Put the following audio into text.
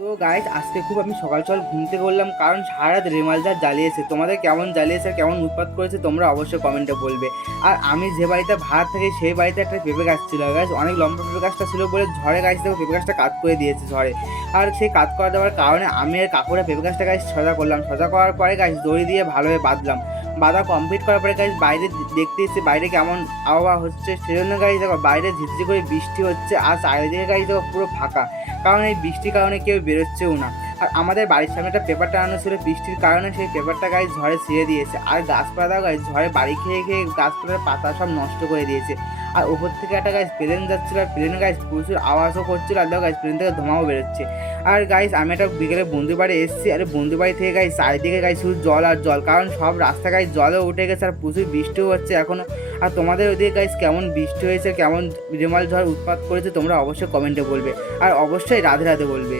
তো গাইজ আজকে খুব আমি সকাল সকাল ঘুম থেকে বললাম কারণ সারা রাত রেমাল জ্বালিয়েছে, তোমাদের কেমন জ্বালিয়েছে আর কেমন উৎপাত করেছে, তোমরা অবশ্যই কমেন্টে বলবে। আর আমি যে বাড়িতে ভাত থাকি, সেই বাড়িতে একটা পেঁপে গাছ ছিল গাছ অনেক লম্বা পেঁপে গাছটা ছিল বলে ঝড়ে গাছ থেকে পেঁপে গাছটা কাট করে দিয়েছে ঝড়ে। আর সেই কাট করে দেওয়ার কারণে আমি আর কাকুরা পেঁপে গাছটা গাছ সজা করলাম। সজা করার পরে গাছ দড়ি দিয়ে ভালোভাবে বাঁধলাম। বাঁধা কমপ্লিট করার পরে গাছ বাইরে দেখতে এসেছে বাইরে কেমন আবহাওয়া হচ্ছে, সেজন্য গাছ দেখো বাইরে ঝিরঝি করে বৃষ্টি হচ্ছে, আর চারিদিকে গাছ দেখো পুরো ফাঁকা। কারণ এই বৃষ্টির কারণে কেউ বেরোচ্ছেও না। আর আমাদের বাড়ির সামনে একটা পেপারটা আনানো ছিল, বৃষ্টির কারণে সেই পেপারটা গাছ ঝড়ে ছিঁড়ে দিয়েছে। আর গাছপালা গাছ ঝড়ে বাড়ি খেয়ে খেয়ে গাছপালার পাতা সব নষ্ট করে দিয়েছে। আর ওপর থেকে একটা গাছ প্লেন যাচ্ছিল, আর প্লেন গাছ প্রচুর আওয়াজও করছিল, আর দেখো গাছ প্লেন থেকে ধোঁয়াও বেরোচ্ছে। আর গাইস আমি একটা বিকেলে বন্ধু বাড়ি এসেছি, আর বন্ধু বাড়ি থেকে গাছ চারিদিকে গাছ শুধু জল আর জল, কারণ সব রাস্তা গাছ জলে উঠে গেছে, আর প্রচুর বৃষ্টিও হচ্ছে এখনও আর তোমাদের ওদিকে গাইস কেমন বৃষ্টি হয়েছে, কেমন রেমাল ঝড় উৎপাত করেছে, তোমরা অবশ্যই কমেন্টে বলবে। আর অবশ্যই রাধে রাধে বলবে।